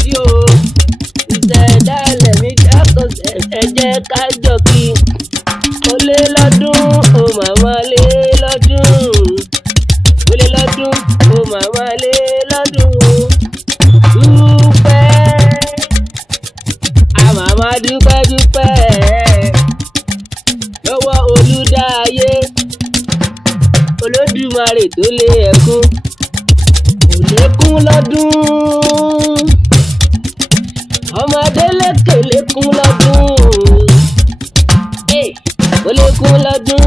kí o ìṣẹ̀dálẹ̀ mi jákòsẹ̀ ẹ jẹ́ ká jọ kí ó lé lọ́dún ó màmá lé lọ́dún ó lé lọ́dún ó màmá lé lọ́dún dúpẹ́ àmàmá dúpẹ́ dúpẹ́ lọ́wọ́ olùdáyé olódùmarè tó lé ẹkún kò lékún lọ́dún ọmọdé lékè lékún lọ́dún ó lékún lọ́dún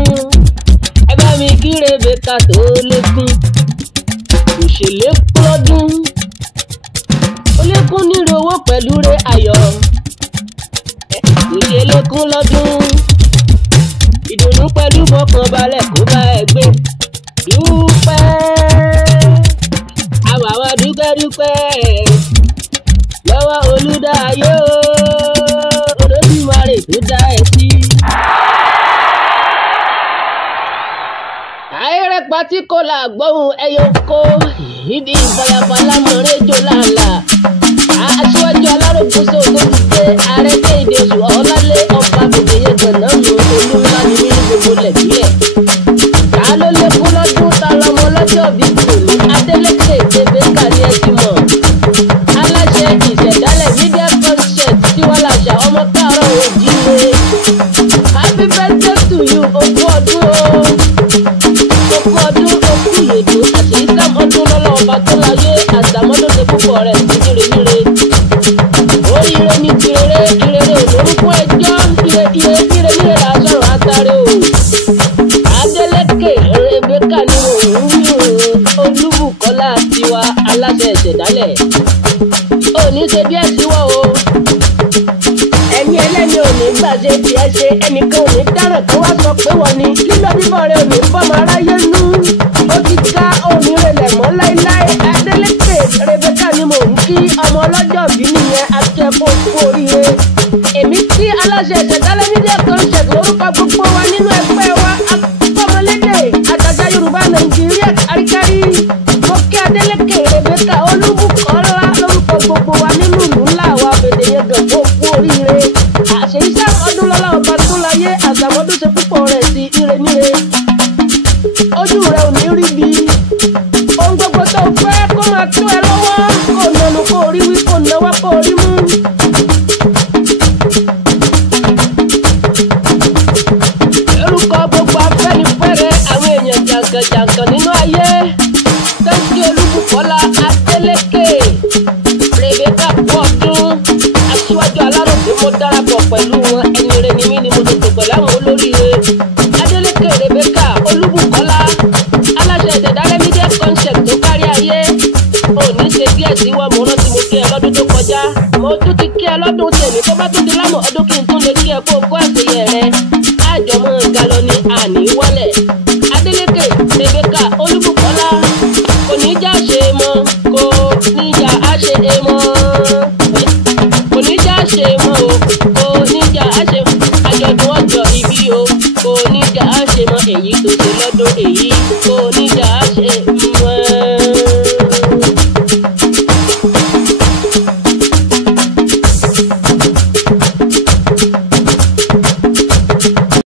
ẹ bá mi kí Rebecca tó lékún kò ṣe lékún lọ́dún ó lékún nírú owó pẹ̀lú rẹ ayọ̀ kò ṣe lékún lọ́dún ìdùnnú pẹ̀lú mọ́kànbalẹ̀ kó bá ẹ gbé dúpẹ́ àwa dúpẹ́ lọ́wọ́ olùdáyé olódùmarè tó dá ẹ sí. àìrẹ́ patí kò là gbóhùn ẹyọ kó ìdí ìfọyàfọ lámọ̀rẹ́jọ làálà aṣíwájú alárògbóso tó ti dé ààrẹ kéde oṣù ọ̀làlẹ̀ ọba bèbè yẹn gbọ̀nà lò olúwa ní nínú gbogbo lẹ̀bílẹ̀. ta ló lékún lọ́dún ta lọ́mọ lọ́jọ́ bíi tòní Adeleke Rebecca ní ẹ ti mọ̀. aláṣẹ ìṣẹ̀dálẹ̀ media concept tí wọ́n làṣà ọmọ káàárọ̀ oòjíire. happy birthday to you ogún ọdún ogún ọdún ogún ìyèdùn àti islam ọdún lọ́lọ́ ọba tó láyé àtàmọ́dún ṣe púpọ̀ rẹ̀ sí níre. oríire ní tirere ìrere olórúkọ ẹjọ́ ire níre là sọ̀rọ̀ àtàrẹ o. Adeleke Rebecca ní òun Olúbùkọ́lá tiwa aláṣẹ ìṣẹ̀dálẹ̀ òní ṣe díẹ̀ síwọ́ o. ẹ̀yin ẹlẹ́ni ò ní gbà ṣe tiẹ̀ ṣe ẹnìkan ò ní dáràn kó wá sọ pé wọ́n ní lílọ bíbọ̀ rẹ ò ní fọ́mọ aráyé nú ó ti ká òmìnirẹ̀lẹ̀ mọ́ láíláí. Adeleke Rebecca ni mò ń kí ọmọ ọlọ́jọ́ bí nìyẹn akẹ́kọ̀ọ́ kú oríire. èmi tí aláṣẹ ìṣẹ̀dálẹ̀ media concept lórúkọ gbogbo wa nínú ẹgbẹ́ wa akọ́mọlédè àtàjà Yorùbá Nàìjíríà káríkárí mo kí Adeleke Rebecca Olúbùkọ́lá lórúkọ gbogbo wa nínú ìlú ńlá wa fèdè yẹn gànfó kú oríire. àṣeyíṣẹ́ ọdún lọ́lá ọba tó láyé àtàmọ́dún ṣe púpọ̀ rẹ̀ sí ire níre. ojú rẹ ò ní rí bí ohun gbogbo tó fẹ́ kó máa tó ẹ lọ́wọ́ kó nanu kó rí wí kó náwó kó rí mú. orúkọ gbogbo Afẹ́nifẹ́re àwọn èèyàn jàǹkànjàǹkàn nínú ayé tẹ́ńkì Olúbùkọ́lá Adeleke Rebecca kú ọdún aṣíwájú alárògbé mo darapọ̀ pẹ̀lú wọn ẹni rẹ ni mí ni mo tètè pẹ̀lú àwọn olóríire. Adeleke Rebecca Olúbùkọ́lá aláṣẹ ìṣẹ̀dálẹ̀ media concept tó kárí ayé òní ṣe díẹ̀ síwọ́ mo rántí mo kí ẹ lọ́dún tó kọjá mo tún ti kí ẹ lọ́dún tèmi tó bá tún di lámọ̀ ọdún kí n tún lè kí ẹ kó kó àṣeyẹ rẹ àjọmọ́ galọ ni àní wọlé. Adeleke Rebecca Olúbùkọ́lá kò ní já ṣe mọ́ kò ní já á ṣe é mọ́ kò ní já ṣe mọ́ o kò ní já á ṣe àjọ̀dún ọjọ́ ìbí o kò ní já á ṣe mọ́ èyí tó ṣe lọ́dún èyí kò ní já